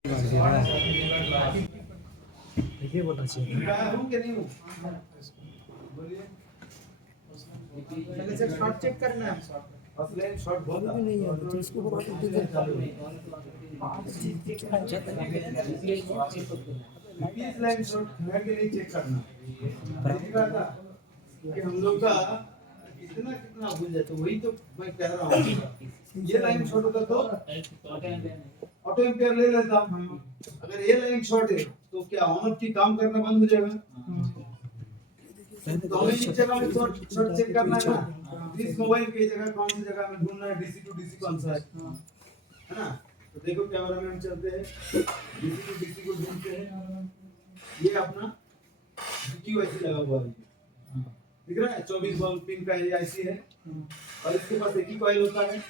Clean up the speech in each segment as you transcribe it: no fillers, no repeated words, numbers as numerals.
ये बोलना चाहिए। हूँ कि नहीं हूँ? बोलिए। पहले से शॉट चेक करना है। असली शॉट बहुत भी नहीं है तो इसको बता दो बीस लाइन शॉट घर के लिए चेक करना। पहली बात है कि हम लोग का कितना कितना भूल जाते, वही तो मैं कह रहा हूँ। ये लाइन शॉट होता तो ऑटो एम्पियर ले लेता। अगर ये लाइन शॉट है तो क्या ऑन ऑफ की काम करना बंद हो जाएगा? तो हमें इस जगह में शॉट चेक करना है ना। इस मोबाइल की जगह कौन सी जगह में ढूंढना है, डीसी टू डीसी कौन सा है ना? तो देखो कैमरा में हम चलते हैं, डीसी टू डीसी को ढूंढते हैं। ये अपना क्यूआईसी लगा हुआ है, दिख रहा है? 24 वोल्ट पिन का ये आईसी है और इसके पास एक ही कॉइल होता है,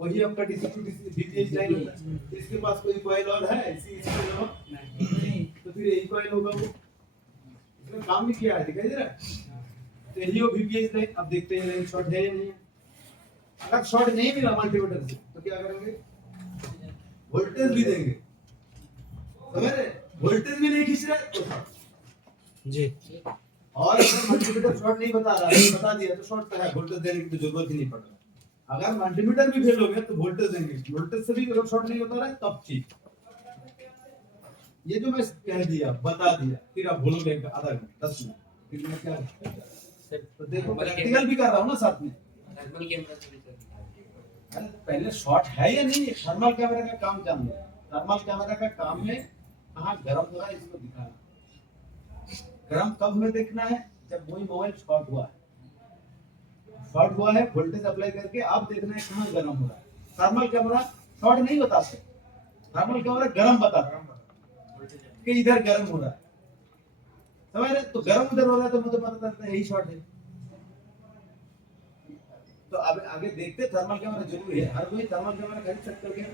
वही आपका DC to DC VPH line होता है। तो इसके पास कोई कॉइल और है इसी के अलावा? नहीं। तो फिर यही कॉइल होगा, वो इसमें काम भी किया है, दिखाई दे रहा है? तो यही वो वीपीएच लाइन। अब देखते हैं लाइन शॉर्ट है या नहीं। अगर शॉर्ट नहीं मिला मल्टीमीटर से तो क्या करेंगे? वोल्टेज भी देंगे, समझ रहे? वोल्टेज भी नहीं खींच रहा तो जी। और अगर मल्टीमीटर शॉर्ट नहीं बता रहा है, बता दिया तो शॉर्ट का है, वोल्टेज देने की तो जरूरत ही नहीं पड़ रहा। अगर मल्टीमीटर भी फेल हो गया तो वोल्टेज देंगे, वोल्टेज से भी अगर शॉर्ट नहीं बता रहा है तब ठीक। ये जो मैं कह दिया बता दिया, फिर आप बोलोगे आधा घंटा 10 मिनट, फिर मैं क्या? तो देखो प्रैक्टिकल भी कर रहा हूँ ना साथ में। थर्मल कैमरा से भी पहले शॉट है या नहीं, थर्मल कैमरा का काम जान लो। थर्मल कैमरा का काम है कहाँ गर्म हो रहा है इसको दिखाना। गर्म कब में देखना है? जब वही मोबाइल शॉर्ट हुआ है, शॉर्ट हुआ है, वोल्टेज अप्लाई करके आप देखना है कहाँ गर्म हो रहा है। थर्मल कैमरा शॉर्ट नहीं बताते, थर्मल कैमरा गर्म बताता है कि इधर गर्म हो रहा है, समझ रहे? तो गर्म उधर हो रहा है तो मुझे पता चलता है यही शॉर्ट है। तो अब आगे देखते थर्मल कैमरा जरूरी है। हर कोई थर्मल कैमरा खरीद सकते हो क्या?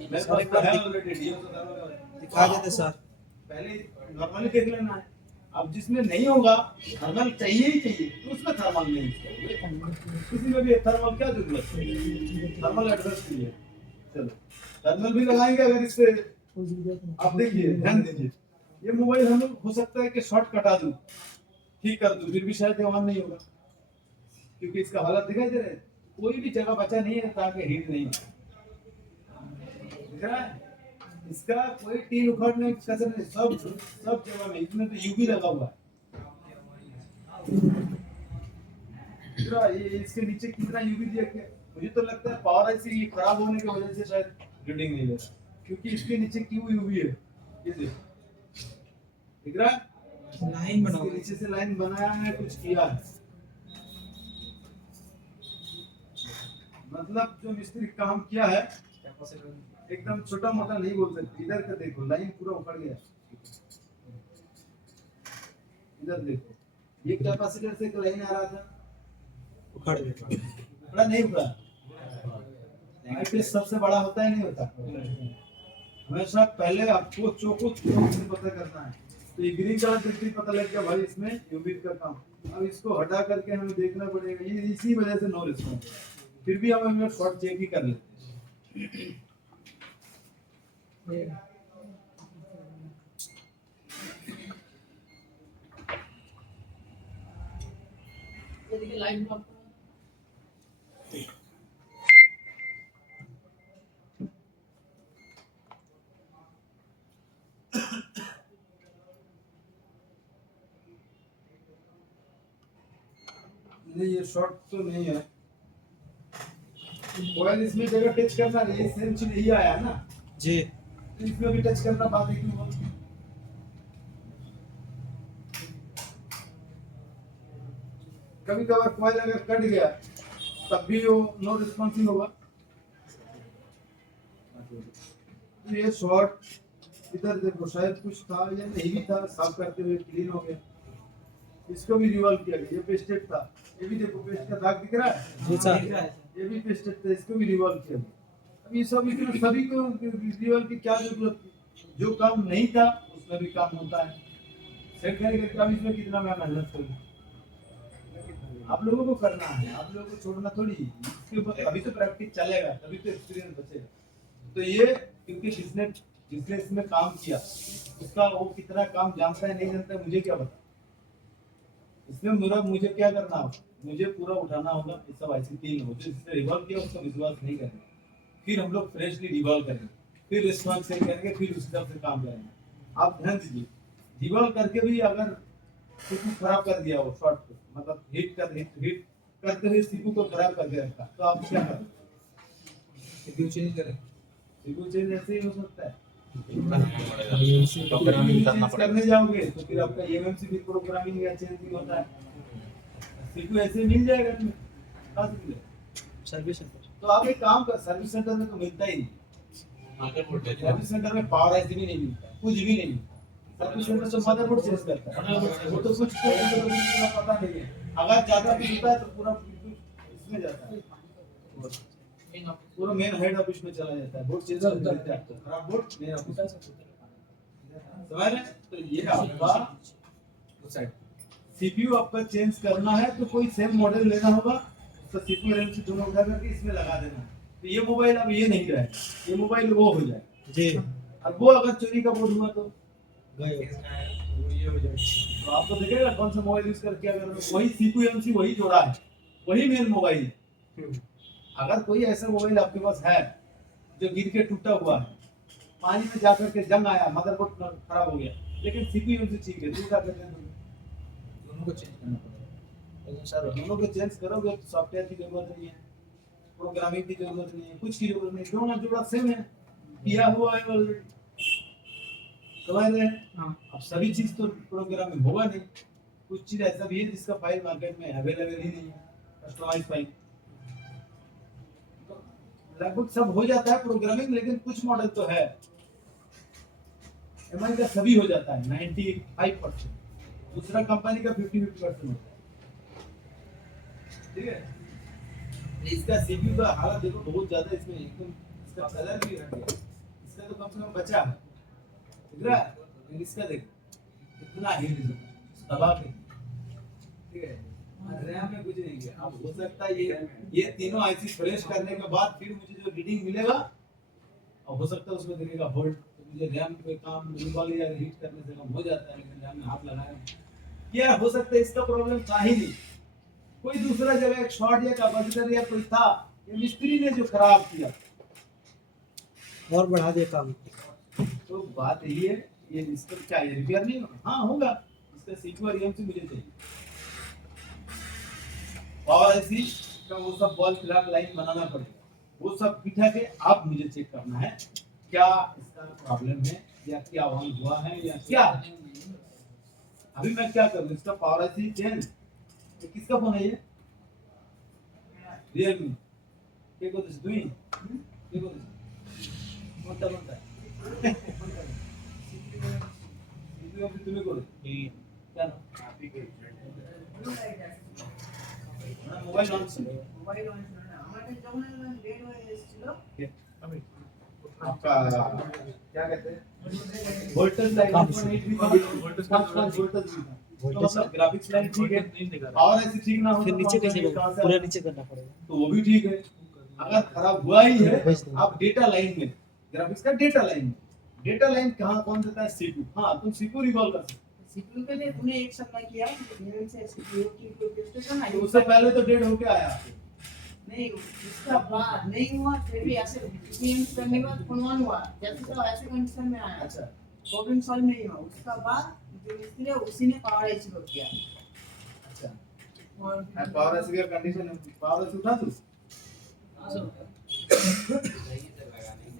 मेरे पास तो है ऑलरेडी डीओ तो थर्मल कैमरा दिखा देते सर। पहले नॉर्मली देख लेना है। अब जिसमें नहीं होगा, थर्मल चाहिए ही चाहिए, तो उसमें थर्मल नहीं यूज करोगे। किसी में भी थर्मल क्या जरूरत है? थर्मल एड्रेस के लिए चलो थर्मल भी लगाएंगे। अगर इससे आप देखिए, ध्यान दीजिए, ये मोबाइल हम हो सकता है कि शॉर्ट कटा दूं, ठीक कर दूं, फिर भी शायद ऑन नहीं होगा, क्योंकि इसका हालत दिखाई दे रहा है। कोई भी जगह बचा नहीं है ताकि हीट नहीं हो। दिख रहा है? इसका कोई टीन उखाड़ने की कसर नहीं, सब जगह में। इसमें तो यूवी लगा हुआ है। दिख रहा है? ये इसके नीचे कितना यूवी दिया गया। मुझे तो लगता है पावर आईसी खराब होने की वजह से शायद रीडिंग नहीं ले रहा, क्योंकि इसके नीचे क्यों यूवी है, ये देखो, दिख रहा है? लाइन बना इसके नीचे से लाइन बनाया है, कुछ किया है। मतलब जो मिस्त्री काम किया है एकदम छोटा मोटा नहीं बोल सकते। इधर का देखो, लाइन पूरा उखड़ गया। इधर देखो, ये कैपेसिटर से एक लाइन आ रहा था, उखाड़ देता। बड़ा नहीं उखड़ा। आईपीएस सबसे बड़ा होता है, नहीं होता? हमेशा पहले आपको चोको से पता करना है। तो ये ग्रीन कलर देखते ही पता लग गया भाई इसमें यूवी का काम। अब इसको हटा करके हमें देखना पड़ेगा, ये इसी वजह से नो रिस्पॉन्स। फिर भी हम शॉर्ट चेक ही कर लेते हैं। ये देखिए लाइन में नहीं, ये शॉर्ट तो नहीं है। कॉइल इसमें जगह टच करना नहीं, सेम चीज यही आया है ना जी। तो इसमें भी टच करना, बात एक ही हुआ। कभी कभार कॉइल अगर कट गया तब भी वो नो रिस्पॉन्सिव होगा। तो ये शॉर्ट इधर देखो, शायद कुछ था या नहीं भी था, साफ करते हुए क्लीन हो गया। इसको भी रिवॉल्व किया गया, ये पेस्टेड था, ये भी देखो पेस्ट का दाग दिख रहा है। जी सर। ये भी पेस्टेड था, इसको भी रिवॉल्व किया गया। अब ये सब इतना सभी को रिवॉल्व की क्या जरूरत थी? जो काम नहीं था उसमें भी काम होता है। सेट करने के काम इसमें कितना मैं मेहनत करूँ, आप लोगों को करना है, आप लोगों को छोड़ना थोड़ी। इसके ऊपर अभी तो प्रैक्टिस चलेगा, तभी तो एक्सपीरियंस बचेगा। तो ये क्योंकि बिजनेस जिसने इसमें काम किया उसका वो कितना काम जानता है नहीं जानता है मुझे क्या पता। इसमें मुझे क्या करना होगा, मुझे पूरा उठाना होगा। ये सब ऐसे 3 होते जिसने रिवॉल्व किया उसका विश्वास नहीं करेंगे, फिर हम लोग फ्रेशली रिवॉल्व करेंगे, फिर रिस्पॉन्स सेट करेंगे, फिर उस हिसाब से काम करेंगे। आप ध्यान दीजिए, रिवॉल्व करके भी अगर सीपू खराब कर दिया वो शॉर्ट पे, मतलब हिट करते हुए सीपू को खराब कर दिया रखा, तो आप क्या करें? सीपीयू चेंज करें। सीपू चेंज ऐसे ही हो सकता है। प्रोग्रामिंग करना करने जाओगे तो फिर आपका एमएमसी भी प्रोग्रामिंग या चेंजिंग होता है। सीपू ऐसे मिल जाएगा तुम्हें, कहाँ से मिलेगा? Service centre. तो आप एक काम कर, सर्विस सेंटर में तो मिलता ही नहीं। सर्विस सेंटर में पावर ऐसे भी नहीं मिलता, कुछ भी नहीं मिलता। सर्विस सेंटर तो मदरबोर्ड चेंज करता है, वो तो कुछ पता नहीं है। अगर ज्यादा कुछ होता है तो पूरा इसमें जाता है, पूरा मेन हेड ऑफिस में चला जाता है, बोर्ड चेंज कर देते हैं आपको, खराब बोर्ड मेन ऑफिस समझ रहे? तो ये आपका साइड सीपीयू आपका चेंज करना है तो कोई सेम मॉडल लेना होगा, तो सीपीयू रैम से दोनों उठा करके इसमें लगा देना। तो ये मोबाइल अब ये नहीं रहेगा, ये मोबाइल वो हो जाएगा जी। अब वो अगर चोरी का बोर्ड हुआ तो गए वो ये हो जाएगा। तो आपको दिखेगा कौन सा मोबाइल यूज करके, अगर वही सीपीयू एमसी वही जोड़ा है, वही मेन मोबाइल है। अगर कोई ऐसा मोबाइल आपके पास है जो गिर के टूटा हुआ है, पानी में जाकर के जंग आया, मदरबोर्ड खराब हो गया, लेकिन सीपीयू एमसी ठीक है, दूसरा कर देना, दोनों को चेंज करना पड़ेगा। लेकिन सर दोनों को चेंज करोगे तो सॉफ्टवेयर की जरूरत नहीं है, प्रोग्रामिंग की जरूरत नहीं है, कुछ की जरूरत नहीं, दोनों जोड़ा सेम है, किया हुआ है ऑलरेडी। समझ रहे हैं? हाँ। अब सभी चीज तो प्रोग्रामिंग होगा नहीं, कुछ चीज ऐसा भी है जिसका फाइल मार्केट में अवेलेबल ही नहीं है, कस्टमाइज फाइल। लगभग सब हो जाता है प्रोग्रामिंग, लेकिन कुछ मॉडल तो है। एमआई का सभी हो जाता है 95%, दूसरा कंपनी का 50-50% होता है। ठीक है, इसका सीपीयू का हालत देखो बहुत ज्यादा, इसमें एकदम इसका कलर भी हट गया, इसका तो कम से कम बचा है, दिख रहा है? लेकिन इसका देखो इतना हीट दबा के, ठीक है, रैम में कुछ नहीं किया। अब हो सकता है ये तीनों आईसी फ्लैश करने के बाद फिर मुझे जो रीडिंग मिलेगा, और हो सकता है उसमें दिखेगा वोल्ट, तो मुझे रैम पे काम रिकॉल या हीट करने से कम हो जाता है, लेकिन रैम में हाथ लगाया यार, हो सकता है इसका प्रॉब्लम था ही नहीं, कोई दूसरा जगह एक शॉर्ट या कैपेसिटर या कोई था, ये मिस्त्री ने जो खराब किया और बढ़ा दिया काम। तो बात यही है, ये इसका क्या ये रिपेयर नहीं होगा? हाँ होगा, इसका सीपीयू और एमसी मुझे चाहिए, और ऐसी का वो सब बॉल क्लॉक लाइन बनाना पड़ेगा, वो सब बिठा के आप मुझे चेक करना है क्या इसका प्रॉब्लम है, या क्या ऑन हुआ है, या क्या। अभी मैं क्या करूं, इसका पावर ऐसी चेंज, ये किसका फोन है, ये रियलमी के को दिस दुई के को दिस कोणता सीपीयू अभी तुम्ही करू क्या ना मोबाइल लॉन्च आपका क्या कहते हैं वोल्टेज लाइन 1.8 वोल्टेज तो मतलब ग्राफिक्स लाइन ठीक है, और ऐसे ठीक ना हो फिर तो नीचे कैसे कहाँ से पूरा आएगा? नीचे करना पड़ेगा। तो वो भी ठीक है। अगर खराब हुआ ही है, आप डेटा लाइन में, ग्राफिक्स का डेटा लाइन में, डेटा लाइन कहाँ कौन देता है? सीपीयू। हाँ तुम सीपीयू रिकॉल कर सकते हो। सीपीयू के लिए तूने एक सप्लाई किया मेरे से सीपीयू की कोई स्टेशन तो उससे पहले तो डेढ़ होके आया आपको। नहीं, उसका बाद नहीं हुआ, फिर भी ऐसे पीएम करने के बाद फोन ऑन हुआ, जैसे तो ऐसे कंडीशन में आया, अच्छा प्रॉब्लम सॉल्व नहीं हुआ। उसका बाद जो मिस्त्री है उसी ने पावर ऐसी को किया। अच्छा, और पावर ऐसी का कंडीशन पावर ऐसी उठा दूं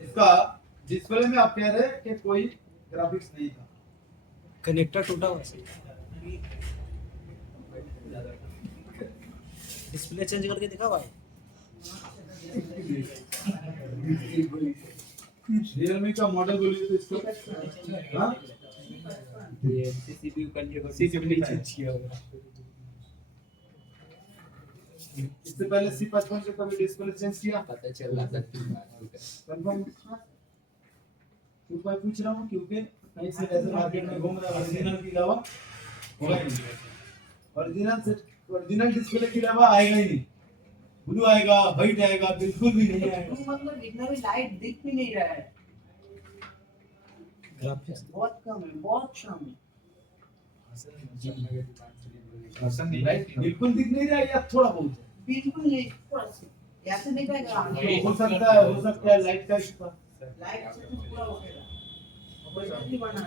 इसका डिस्प्ले में आप कह रहे हैं कि कोई ग्राफिक्स नहीं था, कनेक्टर टूटा हुआ है, डिस्प्ले चेंज करके दिखा भाई। रियलमी का मॉडल बोलिए तो इसको हाँ ये सीपीयू कंट्रोल चेंज किया होगा। इससे पहले C55 से कभी डिस्प्ले चेंज किया? पता चल रहा था कंफर्म क्यों मैं पूछ रहा हूँ, क्योंकि कहीं से ऐसे मार्केट में घूम रहा है ओरिजिनल के अलावा होगा ही नहीं, ओरिजिनल डिस्प्ले के अलावा आएगा ही नहीं, ब्लू आएगा व्हाइट आएगा, बिल्कुल भी नहीं आएगा। मतलब इतना भी लाइट दिख भी नहीं रहा है। ग्राफिक्स बहुत कम है, बहुत कम है। लाइट बिल्कुल दिख नहीं रहा है या थोड़ा बहुत है? बिल्कुल नहीं, थोड़ा सा ऐसे दिखेगा। हो सकता है लाइट का इशू था। लाइट से तो पूरा हो गया। वैसा नहीं बना है।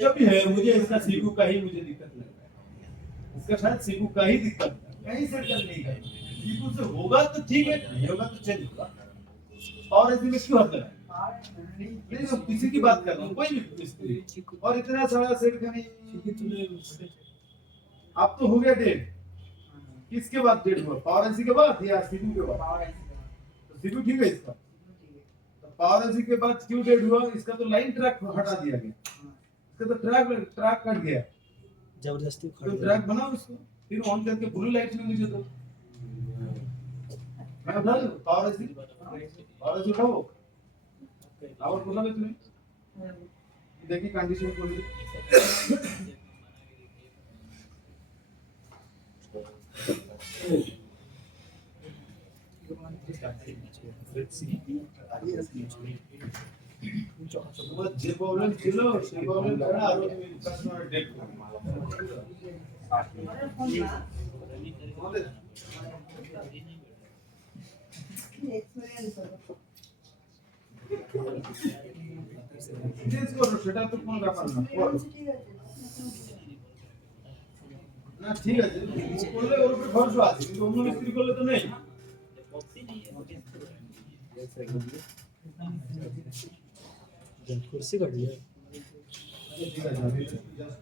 जब भी है मुझे इसका सीपीयू का ही मुझे दिक्कत लग रहा है। इसका शायद सीपीयू का ही दिक्कत है, कहीं से कर नहीं है। सीपीयू से होगा तो ठीक है, नहीं होगा तो चेंज होगा। और ऐसे में क्यों हद है? नहीं तो किसी की बात कर रहा हूँ, कोई भी मिस्त्री। और इतना सारा सेट का नहीं। अब तो हो गया डेट। किसके बाद डेट हुआ? पावर एनसी के बाद या सीपीयू के बाद? तो सीपीयू ठीक है इसका। पावर एनसी के बाद क्यों डेट हुआ? इसका तो लाइन ट्रैक हटा दिया गया। इसका तो ट्रैक कट गया। जबरदस्ती तो ट्रैक बनाओ इसको, फिर ऑन करके ब्लू लाइट में मुझे दो। मैं उठा दूं पावर एनसी उठाओ। और बोला मैं तुम्हें देखिए कंडीशन खोल दे। যে প্রবলেম ছিল সেই প্রবলেম ছাড়া আরো কাস্টমার ডেট আমাদের চেঞ্জ করো, সেটা তো কোনো ব্যাপার না। না ঠিক আছে, ও করলে ওর উপরে খরচ আছে, কিন্তু অন্য মিস্ত্রি করলে তো নেই। कुर्सी काट लिया ঠিক আছে, আমি জাস্ট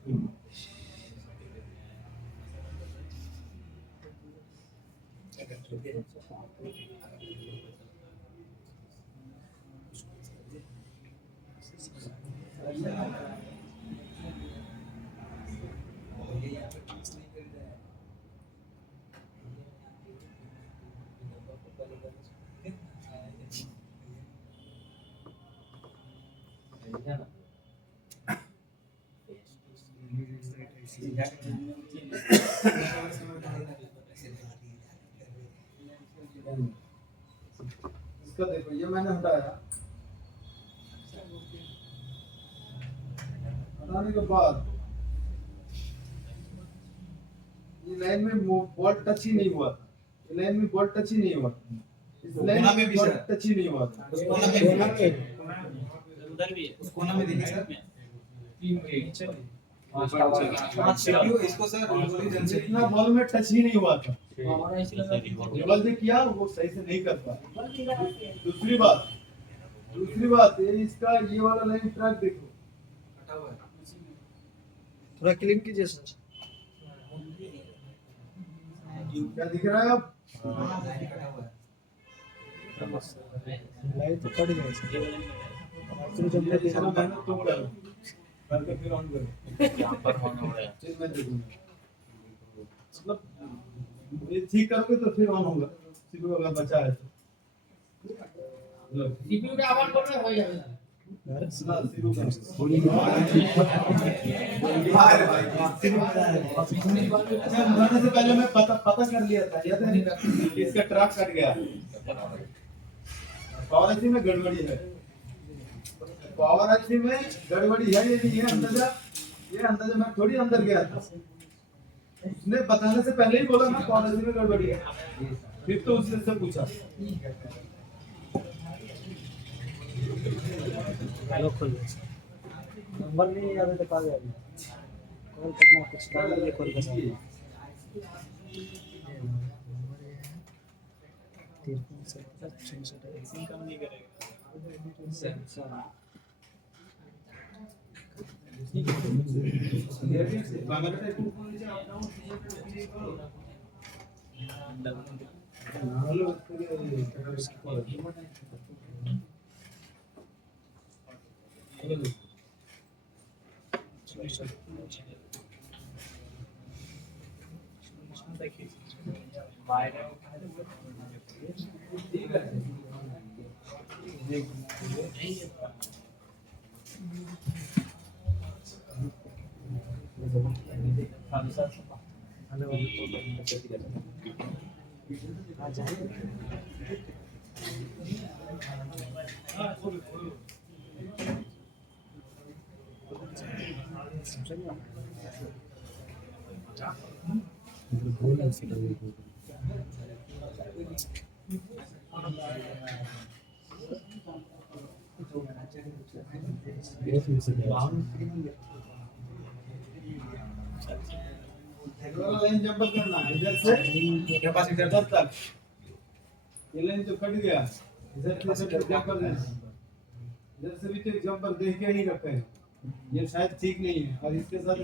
इसका देखो, ये मैंने हटाया। हटाने के बाद ये लाइन में बोल्ट टच ही नहीं हुआ था। ये लाइन में बोल्ट टच ही नहीं हुआ था। इस लाइन में भी बोल्ट टच ही नहीं हुआ था। उधर भी है। उस कोना में देखिए सर। सीपीयू इसको सर ओरिजिनल से जितना बॉल में टच ही नहीं हुआ था। पावर एनसी लगा दी। लेवल जो किया वो सही से नहीं कर पाया। दूसरी बात ये इसका ये वाला लाइन ट्रैक देखो, हटा हुआ है। थोड़ा क्लीन कीजिए सर क्या दिख रहा है अब? हटा हुआ है। लाइट तो कट गया सर तो जब मैं देखना मैंने तो करो करके फिर ऑन करो। यहां पर होने वाला है। फिर मैं देखूंगा, मतलब ये ठीक करोगे तो फिर ऑन होगा। सीपीयू अगर बचा है तो सीपीयू के आवाज कर रहे हो जाएगा। सीपीयू का बनाने से पहले मैं पता कर लिया था, याद है कि इसका ट्रैक कट गया। पावर एनसी में गड़बड़ी है। पावर एनसी में गड़बड़ी है, ये अंदाजा मैं थोड़ी अंदर गया था। उसने बताने से पहले ही बोला ना पावर एनसी में गड़बड़ी है, फिर तो उसने से पूछा। लॉक खोल दिया नंबर नहीं याद है तो कॉल कॉल करना कुछ काम है कॉल करना 3 काम नहीं करेगा। आ जाए वाला लाइन जंप करना है, इधर से कैपेसिटर तक ये लाइन तो कट गया, इधर से जंप कर देना, इधर से भी तो जंपर देख के ही रखा है, ये शायद ठीक नहीं है और इसके साथ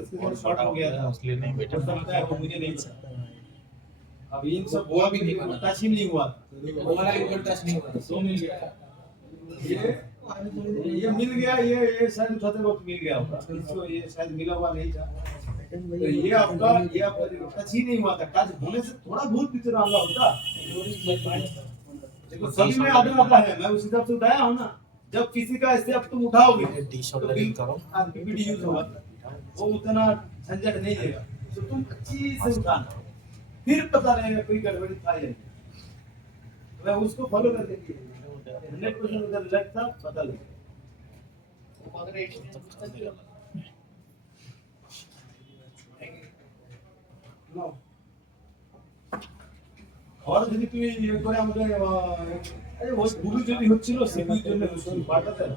शॉर्ट हो गया था, इसलिए नहीं बैठा सकता है, वो मुझे नहीं पता। अब इन सब हुआ भी नहीं, टच ही नहीं हुआ, वो वाला भी टच नहीं हुआ, तो मिल गया ये मिल गया, ये शायद उठाते वक्त मिल गया होगा, इसको ये शायद मिला हुआ नहीं था, तो ये आपका टच ही नहीं हुआ था, टच होने से थोड़ा बहुत पीछे रहा होता। देखो सभी में आदमी आता है, मैं उस हिसाब से उठाया हूं ना, जब किसी का ऐसे अब तुम उठाओगे तो पीपीडी यूज होगा, वो उतना झंझट नहीं देगा, तो तुम अच्छी से उठाना, फिर पता रहेगा कोई गड़बड़ी था या नहीं, मैं उसको फॉलो कर देंगे 100% उधर लगता पता लगेगा। আর যদি তুমি ইয়ে করে আমাদের আরে ওই ভুল যদি হচ্ছিল সিপিইউ জন্য হচ্ছিল পাল্টাতে না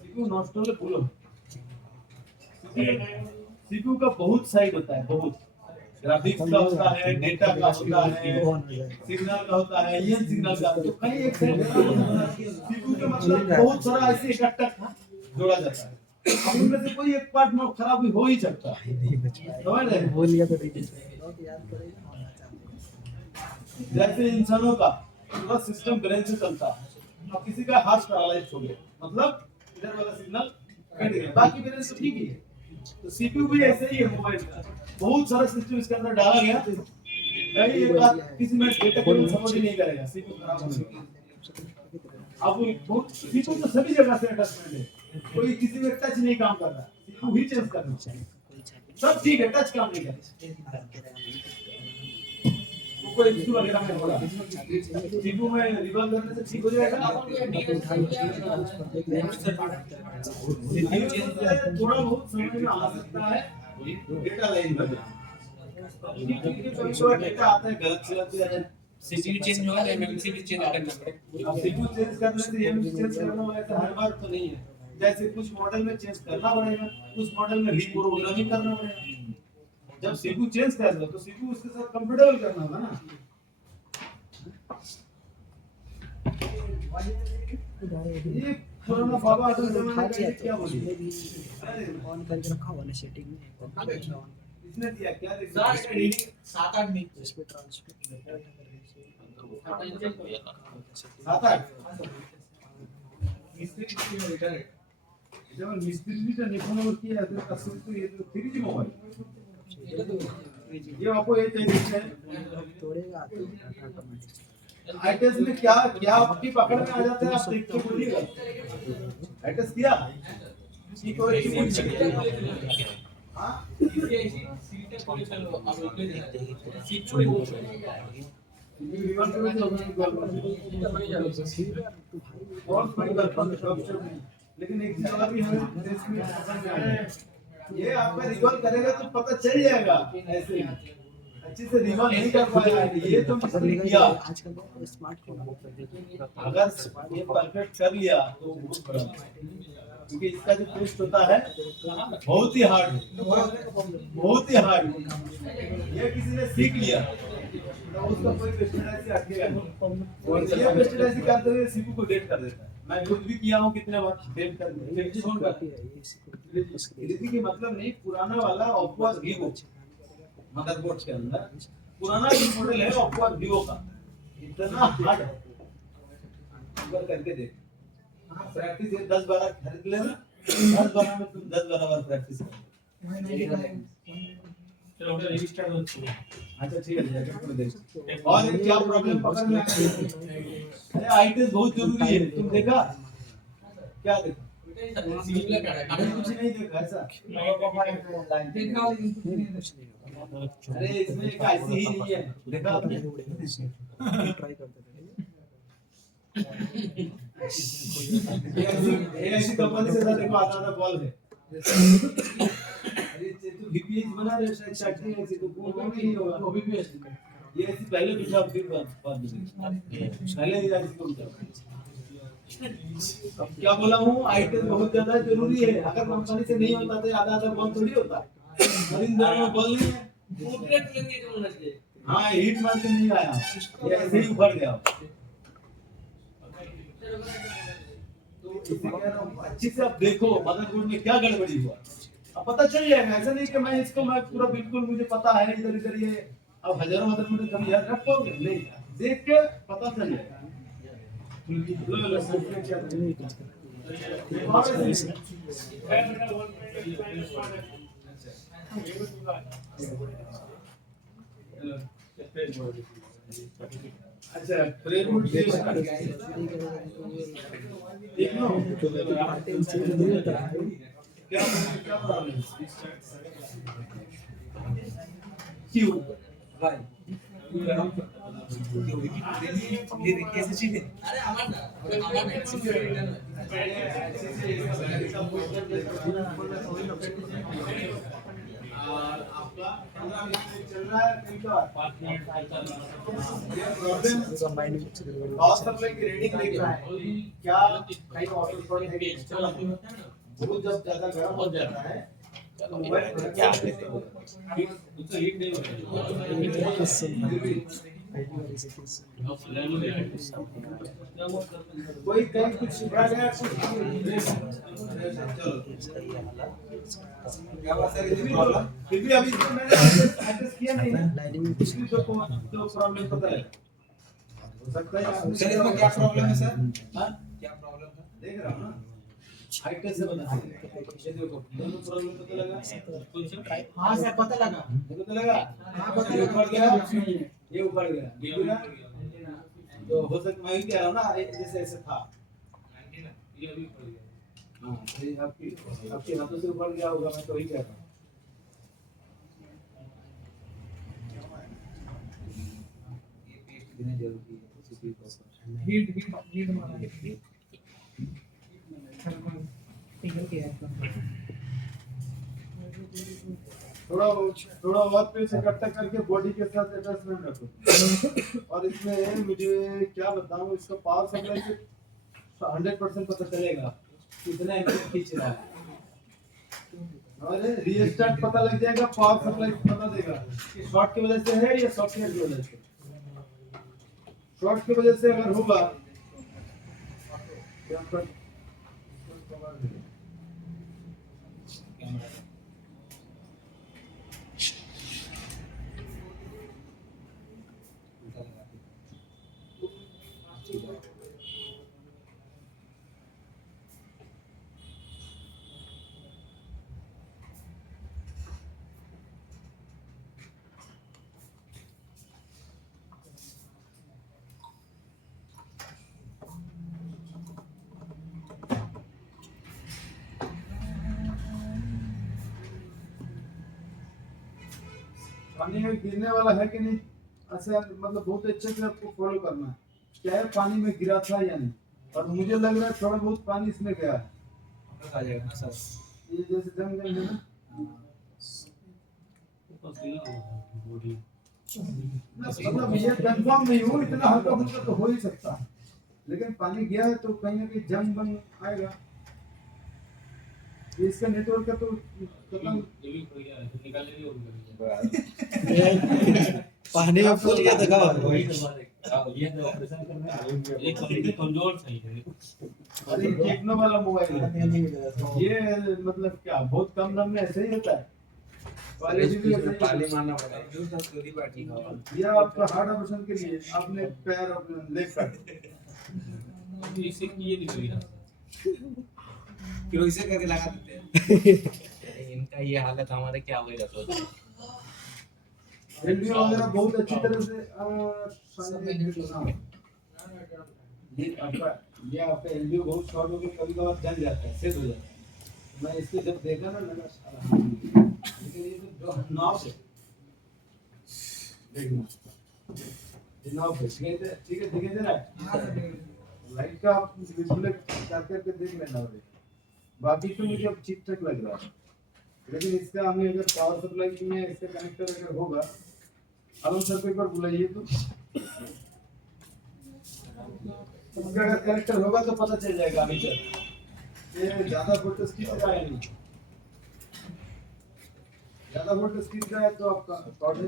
सीपीयू नष्ट होले भूल सीपीयू का बहुत साइड होता है, बहुत ग्राफिक्स का होता है, डेटा का होता है, सिग्नल का होता है, ये सिग्नल का, तो कहीं एक साइड सीपीयू के मतलब बहुत सारा ऐसे इकट्ठा जोड़ा जाता है, अब उनमें से कोई एक पार्ट में खराब हो ही सकता है, समझ रहे हैं? बोल लिया तो जैसे इंसानों का पूरा सिस्टम ब्रेन से चलता है, अब किसी का हार्ट पैरालाइज हो गया, मतलब इधर वाला सिग्नल कट गया, बाकी ब्रेन से ठीक ही है, तो सीपीयू भी ऐसे ही है मोबाइल का, बहुत सारा सिस्टम इसके अंदर डाला गया, कहीं एक बात किसी में डेटा को समझ ही नहीं करेगा, सीपीयू खराब होने के। अब बहुत सीपीयू तो सभी जगह से अटैचमेंट है, कोई किसी में टच नहीं काम कर रहा, सीपीयू ही चेंज करना चाहिए, सब ठीक है, टच काम नहीं कर कोई इश्यू वगैरह में होगा, सीपीयू में रिवॉल्व करने से ठीक हो जाएगा, सीपीयू चेंज थोड़ा बहुत समझ में आ सकता है, डेटा लाइन वगैरह कभी डेटा आता है गलत से आता है, सीपीयू चेंज होगा तो एमएमसी भी चेंज करना पड़ेगा। अब सीपीयू चेंज करने से एमएमसी चेंज करना वैसे हर बार तो नहीं है, जैसे कुछ मॉडल में चेंज करना पड़ेगा, कुछ मॉडल में रीप्रोग्रामिंग करना पड़ेगा, जब सीपीयू चेंज कर दो तो सीपीयू उसके साथ कंफर्टेबल करना होगा ना। ये पुराना बाबा आदम जमाने का क्या बोली ऑन करके रखा हुआ है सेटिंग में, इसने दिया क्या देखो 7-8 मिनट इस पे ट्रांसफर 7-8 मिस्त्री की बेटा है, जब मिस्त्री का निपुण किया है तो असली तो ये तो 3G मोबाइल, ये आपको ये चाहिए तोड़ेगा ऑटोमेटिक। आईटेस में क्या क्या आपकी पकड़ में आ जाता है, आप देख के बोलिएगा आईटेस किया ठीक हो रही है, हां ये सीटें कोई चलो अब उठे सीट छोड़ रिवर्स में बहुत बड़ी बात है, लेकिन एक चीज और भी हमें देश में पसंद नहीं है, ये आपका रिवॉल्व करेगा तो पता चल जाएगा, ऐसे अच्छे से रिवॉल्व नहीं कर पाया, ये तो मिस्त्री किया, आजकल तो स्मार्टफोन अगर ये परफेक्ट कर लिया तो बहुत बड़ा, क्योंकि इसका जो टेस्ट होता है बहुत ही हार्ड, बहुत ही हार्ड, ये किसी ने सीख लिया तो उसका कोई पेस्टिसाइड अटकेगा नहीं, और ये पेस्टिसाइड करते हुए सीपीयू को डेट कर देता है, मैं खुद भी किया हूं कितने बार डेट कर दिया, फोन करती है इसी के मतलब नहीं, पुराना वाला ओप्पो वीवो मदरबोर्ड के अंदर पुराना मॉडल है ओप्पो वीवो का, इतना हार्ड है, एक बार करके देख, प्रैक्टिस 10-12 खरीद लेना, 10-12 में तुम 10-12 बार प्रैक्टिस कर, चलो उधर रजिस्टर्ड हो चुका है। अच्छा ठीक है देख, और क्या प्रॉब्लम पकड़ में आया, अरे आईटीएस बहुत जरूरी है, तुम देखा क्या देखा, कुछ नहीं देखा ऐसा, अरे इसमें एक ऐसी ही नहीं है, देखा आपने ट्राई करते थे ये ऐसी कंपनी से था, देखो आता था बॉल है, अरे तू VPH बना रहे शायद स्टार्टिंग ऐसी तो वो नहीं होगा वो भी ऐसे ये ऐसी पहले बिठा फिर बाद पहले ही ऐसी को बिठा अब क्या बोला हूँ आई टेस्ट बहुत ज्यादा जरूरी है अगर कंपनी से नहीं होता तो आधा आधा बॉल थोड़ी होता और इन दोनों में बॉल नहीं है कॉर्पोरेट लैंग्वेज बोलना चाहिए। हाँ हीट मार के नहीं आया ये ऐसे ही उभर गया तो इसे कह रहा हूँ अच्छे से आप देखो मदरबोर्ड में क्या गड़बड़ी हुआ अब पता चल जाएगा ऐसा नहीं कि मैं इसको मैं पूरा बिल्कुल मुझे पता है इधर इधर ये अब हजारों मदरबोर्ड कभी याद रख पाओगे नहीं देख के पता चल जाएगा लो लो अच्छा प्रेरूट देश एक नो क्या क्या प्रॉब्लम क्यों भाई ये देखिए ऐसी चीज है अरे हमारा ना और आपका 15 मिनट चल रहा है कहीं का 5 मिनट ये प्रॉब्लम पावर सप्लाई की रीडिंग देख रहा है क्या कहीं ऑटो शॉर्ट है कि बहुत जब ज्यादा गर्म हो जाता है तो मोबाइल क्या उसका हीट नहीं कोई कहीं कुछ छिपा गया कुछ चलो क्या बात है प्रॉब्लम फिर भी अभी तो मैंने एड्रेस किया नहीं है इसलिए तो प्रॉब्लम पता है हो सकता है सर इसमें क्या प्रॉब्लम है सर हां क्या प्रॉब्लम था देख रहा हूं ना हाइट कैसे बना ये देखो दोनों प्रॉब्लम पता लगा हाँ सर पता लगा। पता लगा हाँ पता ये लगा। ऊपर गया ये ऊपर गया ठीक है तो हो सकता मैं ही कह रहा हूं ना जैसे ऐसे था ये अभी पड़ गया। हां ये आपके हाथों से ऊपर गया होगा मैं तो वही कह रहा हूं ये पेस्ट देना जरूरी है किसी को हीट मारा है। पिघल गया है। थोड़ा और पेस इकट्ठा करके बॉडी के साथ अटैचमेंट रखो और इसमें मुझे क्या बताऊं इसका पावर सप्लाई से 100% पता चलेगा कितना एम्पीयर खींच रहा है और रीस्टार्ट पता लग जाएगा पावर सप्लाई पता देगा कि शॉर्ट की वजह से है या सॉफ्टवेयर की वजह से शॉर्ट की वजह से अगर होगा पानी में गिरने वाला है कि नहीं ऐसा मतलब बहुत अच्छे से आपको फॉलो करना है क्या है पानी में गिरा था या नहीं और मुझे लग रहा है थोड़ा बहुत पानी इसमें गया है आ जाएगा ना सर ये जैसे जंग जंग है ना बॉडी मतलब ये कंफर्म नहीं हो इतना हल्का फुल्का तो हो ही सकता है लेकिन पानी गया है तो कहीं ना कहीं जंग बंग आएगा ये इसका नेटवर्क का तो खत्म ये भी पड़ गया है निकालने भी होगा पानी में फूल गया था ये तो ऑपरेशन करना है एक क्वालिटी कमजोर सही है अरे टेक्नो वाला मोबाइल है ये मतलब क्या बहुत कम दाम में ऐसे ही होता है क्वालिटी भी ऐसे ही ताली मारना पड़ेगा क्यों सर चोरी पार्टी का ये आपका हार्ड ऑपरेशन के लिए आपने पैर अपना लेग कर इससे ये नहीं करेगा क्यों इसे करके लगा देते हैं इनका ये हालत हमारे क्या होएगा तो एलबीओ वगैरह बहुत अच्छी तरह से ये आपका एलबीओ बहुत शॉर्ट हो गया कभी कभार जल जाता है सेट हो जाता है मैं इसको जब देखा ना लगा साला लेकिन ये तो नाव है देखना ये नाव है ठीक है दिखे दे रहा है लाइट का आप डिस्प्ले कर करके देख लेना और बाकी तो मुझे अब ठीक ठाक लग रहा है, लेकिन इसका हमें अगर पावर सप्लाई की है, इसका कनेक्टर अगर होगा, अब हम सर को एक बार बुलाइए तो इसका अगर कनेक्टर होगा तो पता चल जाएगा अभी तक ये ज्यादा वोल्टेज किसका है, नहीं ज्यादा वोल्टेज किसका है तो आपका शॉर्ट है।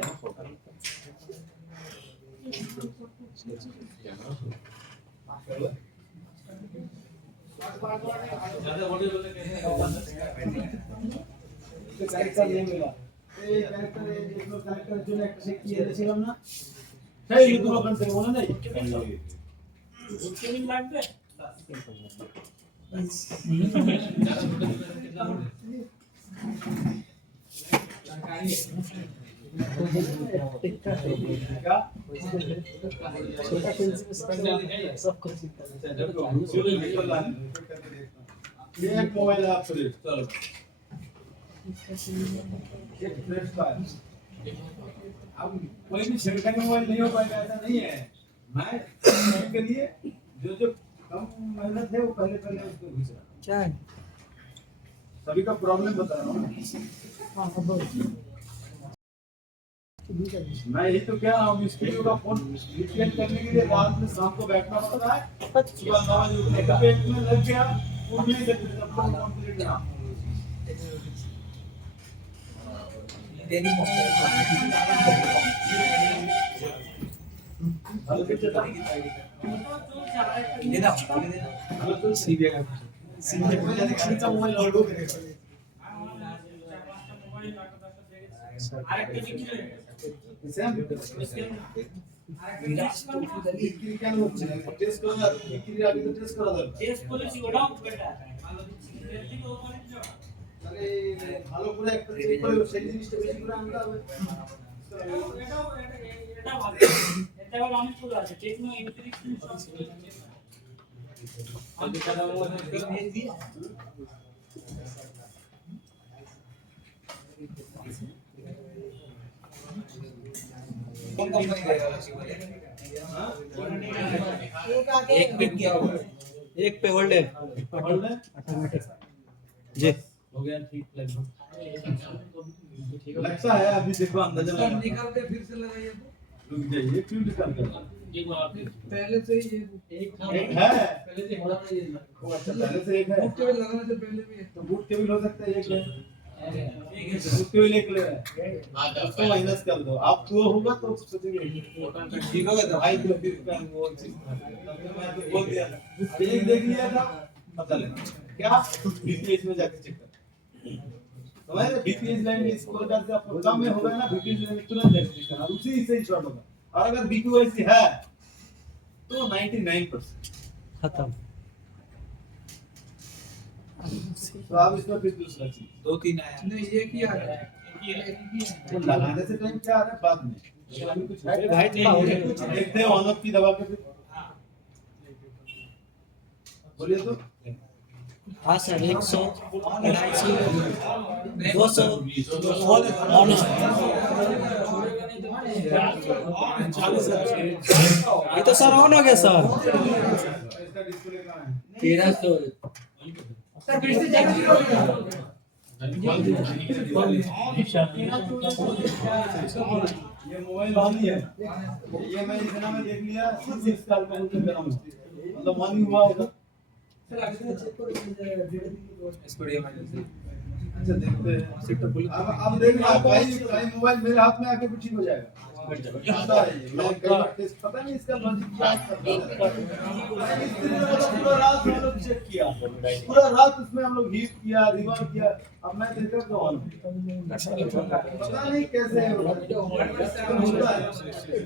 ज्यादा वोल्टेज बोलते इसका कनेक्टर नहीं मिला, ये कनेक्टर है, इसमें कनेक्टर जो ने चेक किया ছিলাম না, সেই দুটো কানেক্টর মনে নেই, कितनी लागते क्या छोटा पेंसिल सब कुछ ये एक मोबाइल है आपको दे चलो एक फ्रेश का है। अब कोई भी छिड़काने मोबाइल नहीं हो पाएगा ऐसा नहीं है, मैं के लिए जो जो कम मेहनत है वो पहले पहले उसको घुसा क्या है। सभी का प्रॉब्लम बता रहा हूँ हाँ अब मैं यही तो कह रहा हूँ, स्टूडियो का फोन रिपेयर करने के लिए रात में शाम को बैठना पड़ता है, सुबह 9 बजे उठने का पेट में लग गया उठ नहीं सकते तब तक कंप्लीट ना मोबाइल और টেস্ট করা বিক্রির আগে তো টেস্ট করা দরকার, টেস্ট করেছি ওটাও বেটা তাহলে ভালো করে একটা চেক করে সেই জিনিসটা বেশি করে আনতে হবে। এটা ভালো, এটা আবার অনেক পুরো আছে টেকনো ইনফিনিক্স আগে তারা দিয়ে দিয়ে कौन कंपनी देगा एक पे क्या हुआ, एक पे होल्ड है होल्ड है ऑटोमेटिक जी हो गया ठीक लगभग लगता है अभी देखो अंदाजा लगा निकाल के फिर से लगाइए रुक जाइए क्यों निकाल कर एक बार पहले से ही एक है पहले से होना चाहिए वो अच्छा पहले से एक है बूट केबल लगाने से पहले भी है तो बूट केबल हो सकता है एक है बूट केबल एक ले उसको माइनस कर दो, आप तो होगा तो सोचेंगे ठीक होगा तो भाई तो फिर का वो चीज मैं तो बोल दिया था एक देख लिया था पता लगा क्या बीपीएच में जाके चेक कर हमारे बीपीएच लाइन में स्कोर करके आपको कम में होगा ना बीपीएच लाइन में तुरंत जाके चेक करना उसी से ही शॉर्ट होगा, और अगर बीपीओएस है तो 99% खत्म। तो आप इसमें फिर दूसरा चीज 2-3 आया नहीं ये किया है वो लगाने से टाइम क्या आ रहा है बाद में अभी कुछ है भाई कुछ देखते हैं ऑन ऑफ की दबा के फिर बोलिए तो हाँ सर 100 250 200 ऑन ये तो सर ऑन हो गया सर इसका डिस्प्ले कहाँ है 1300 सर फिर से चेक कीजिए ये मोबाइल ऑन ही है, ये मैं इतना में देख लिया इस साल का मतलब ऑन ही हुआ होगा। सर आगे से चेक करो इसको डीएमआई अच्छा देखते हैं अब देखना भाई मोबाइल मेरे हाथ में आके कुछ ठीक हो जाएगा पता है मैं कई बार टेस्ट पता नहीं इसका लॉजिक क्या है पूरा रात हम लोग चेक किया, पूरा रात उसमें हम लोग हीट किया रिवर्स किया, अब मैं देखा तो ऑन पता नहीं कैसे होता है।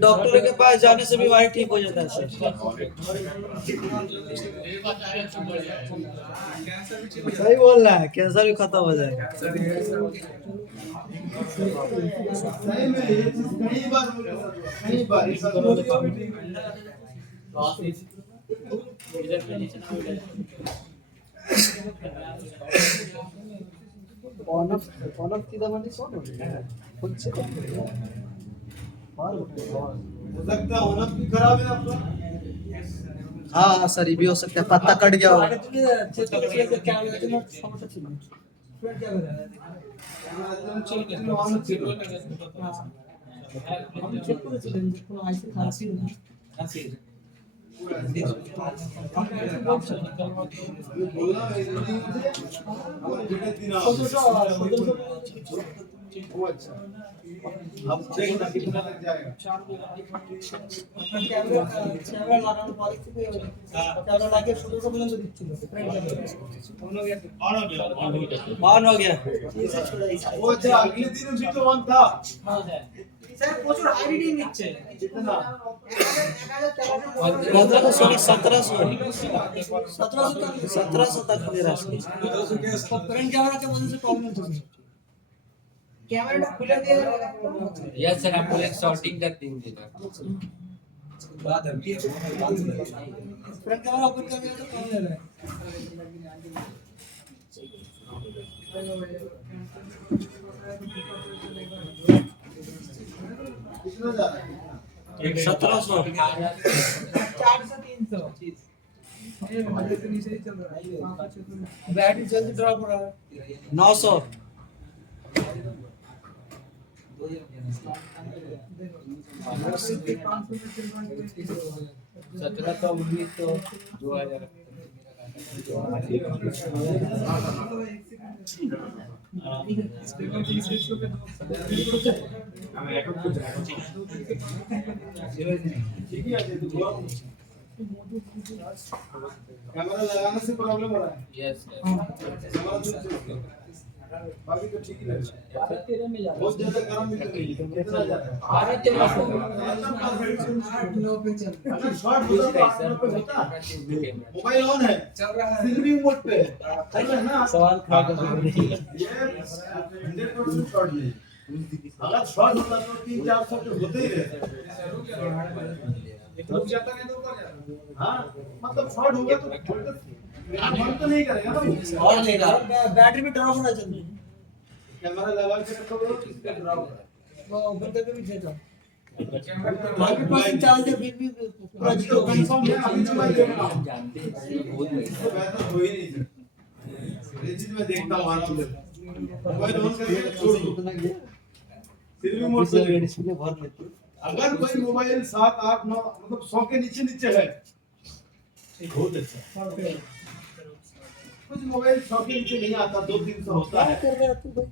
डॉक्टर के पास जाने से बीमारी ठीक हो जाता है सर। सही बोल रहा है, कैंसर भी खत्म हो जाएगा। सही में ये चीज कई बार मुझे कई बार इस बात ऑन ऑफ की दवाई सॉल्व हो गया खुद से हो सकता है ऑन ऑफ भी खराब है आपका हाँ सर ये भी हो सकता है, पत्ता कट गया हो। আগে তুমি চেক করেছিলে যে ক্যামেরাতে না সমস্যা ছিল ফ্রন্ট ক্যামেরা অন ছিল আপনি চেক করেছিলেন যে কোনো আইসি খারাপ ছিল না बोला हमारे बेटे दिन वो अच्छा अब देखना कितना लग जाएगा ক্যামেরা লাগানোর পরে থেকে ক্যামেরা লাগিয়ে 1700 পর্যন্ত দিচ্ছিল ফ্রন্ট ক্যামেরা ऑन हो गया। এসে ছড়া দিচ্ছে वो अच्छा अगले दिन भी तो ऑन था হ্যাঁ স্যার প্রচুর হাই রিডিং নিচ্ছে कितना 1700 तक ले रहा है। फ्रंट कैमरा के वजह से प्रॉब्लम थी कैमरा खुला दिया यस सर आपको एक शॉर्टिंग कर देंगे फ्रंट कैमरा ओपन कर दिया तो कौन ले रहा है कितना जा रहा है 1700 400 300 ये हमारे के नीचे ही चल रहा है बैटरी जल्दी ड्रॉप हो रहा है 900 17 का 19 तो 2000 ठीक है कैमरा लगाने से प्रॉब्लम हो रहा है यस कैमरा दूर से बाकी तो ठीक ही लग रहा है बहुत ज्यादा गर्म भी तो नहीं है कितना जा रहा है अगर शॉर्ट होता तो 8 पे होता मोबाइल ऑन है चल रहा है सिल्विंग मोड पे है चल रहा है ना सवाल खड़ा कर ये 100% शॉर्ट नहीं अगर शॉर्ट होता तो 300-400 पे होते ही रहते रुक जाता नहीं तो ऊपर जाता हाँ मतलब शॉर्ट होगा तो बंद तो नहीं करेगा ना और लेगा। बैटरी भी ड्रॉप होना चाहिए कैमरा लगा के रखोगे तो ड्रॉप वो बंद करके भी भेजा बाकी पास चार्ज है फिर भी पूरा अभी तो जीरो कंफर्म है अभी तो मैं देख रहा हूँ जानते हैं बहुत इसको बेहतर हो ही नहीं सकता ये चीज मैं देखता हूँ आराम से मोबाइल ऑन करके छोड़ दो सिल्विंग मोड पे देखो। डिस्प्ले भर लेती है। अगर कोई मोबाइल 7 8 9 मतलब 100 के नीचे नीचे है बहुत अच्छा कुछ मोबाइल 100 के नीचे नहीं आता 200-300 होता है कर रहा तू भाई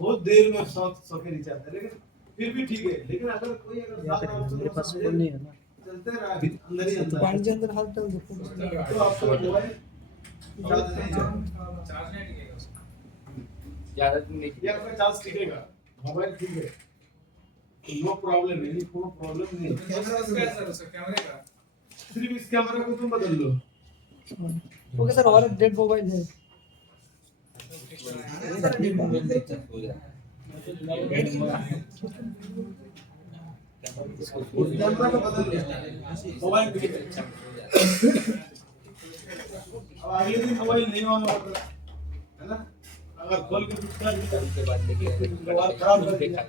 बहुत देर में 100 के नीचे आता है लेकिन फिर भी ठीक है लेकिन अगर कोई अगर या फिर मेरे पास फोन नहीं है ना। चलते रहा अंदर ही अंदर पानी के अंदर हाथ डाल दो तो आपको मोबाइल ज्यादा नहीं चलेगा ज्यादा दिन नहीं ये आपका चार्ज टिकेगा मोबाइल ठीक है नो प्रॉब्लम नहीं कोई प्रॉब्लम नहीं सिर्फ इस कैमरा को तुम बदल लो ओके सर और डेड मोबाइल है कैमरा को बदल लो मोबाइल ठीक है अब अगले दिन मोबाइल नहीं ऑन होता है ना अगर खोल के कुछ कर दिया उसके बाद देखिए मोबाइल खराब कर दिया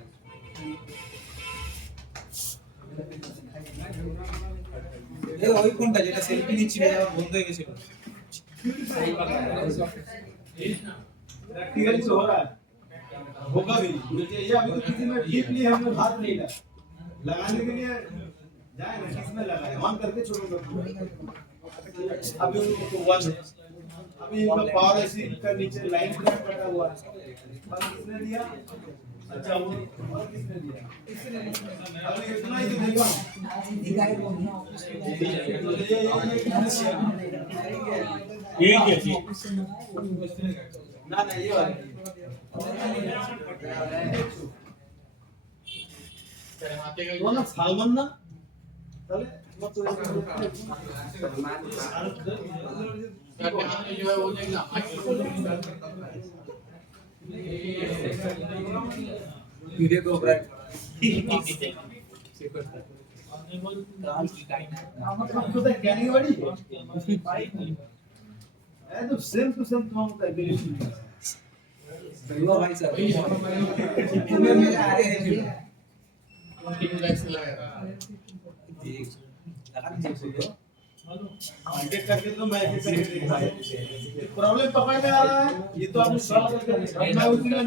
এই ওই কোনটা যেটা সেলফি নিচ্ছিল বন্ধ হয়ে গেছিল प्रैक्टिकली तो हो रहा है होगा भी ये अभी तो किसी में डीपली हमने हाथ नहीं लगा लगाने के लिए जाए ना किसमें लगाए ऑन करके छोड़ूंगा अभी उनको वन अभी इनका पावर ऐसी का नीचे लाइन ट्रैक कटा हुआ है और किसने दिया अच्छा वो और किसने दिया अभी इतना ही तो देखा ये क्या चीज ना ना ये वाला दोनों सालमन ना चले मत वीडियो को ब्राइट आपको तो कैनिंग वाली है तो सेम टू सेम काम होता है बिल्कुल वो भाई साहब एक करके तो मैं एक करके देखा प्रॉब्लम पकड़ में आ रहा है ये तो आपने सॉल्व करके मैं उसी में